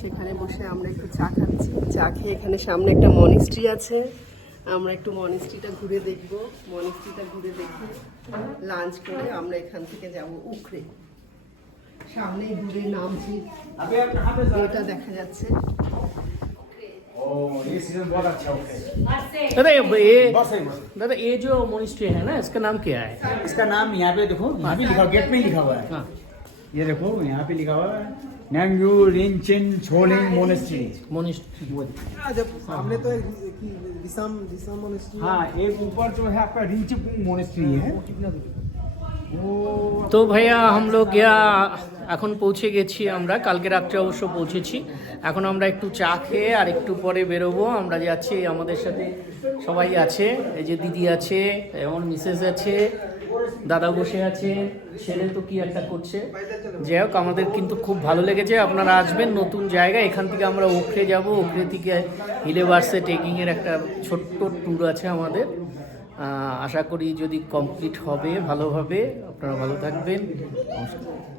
সেখানে বসে আমরা একটু চা খাচ্ছি। চা খেয়ে এখানে সামনে একটা মনিস্ট্রি আছে, আমরা একটু মনিস্ট্রিটা ঘুরে দেখব। মনিস্ট্রিটা ঘুরে দেখে লাঞ্চ করে আমরা এখান থেকে যাব উখরে। সামনেই দূরে নামছি, এটা দেখা যাচ্ছে। ये सीजन बहुत अच्छा होता है। दादा ये जो मोनिस्ट्री है ना, इसका नाम क्या है? इसका नाम यहाँ पे देखो, यहाँ भी लिखा, गेट में ही लिखा हुआ है। हाँ, ये देखो यहाँ पे लिखा हुआ है नैंगयू रिनचेन छोलिंग मोनेस्ट्री। मोनिस्ट्री। जब सामने तो एक दिसम मोनेस्ट्री है। हाँ, एक ऊपर जो है आपका रिंचपुंग मोनेस्ट्री है। वो তো ভাইয়া हम लोग এখন পৌঁছে গেছি আমরা, কালকে রাত্রে অবশ্য পৌঁছেছি। এখন আমরা একটু চা খেয়ে আর একটু পরে বেরোবো। আমরা যাচ্ছি, আমাদের সাথে সবাই আছে, এই যে দিদি আছে, আমার মিসেস আছে, দাদা বসে আছে, ছেলে তো কি একটা করছে। যাই হোক, আমাদের কিন্তু খুব ভালো লেগেছে। আপনারা আসবেন, নতুন জায়গা। এখান থেকে আমরা উখরে যাব, উখরে থেকে হিলেবার্সে ট্রেকিংয়ের একটা ছোট্ট ট্যুর আছে আমাদের। আশা করি যদি কমপ্লিট হবে ভালোভাবে। আপনারা ভালো থাকবেন, নমস্কার।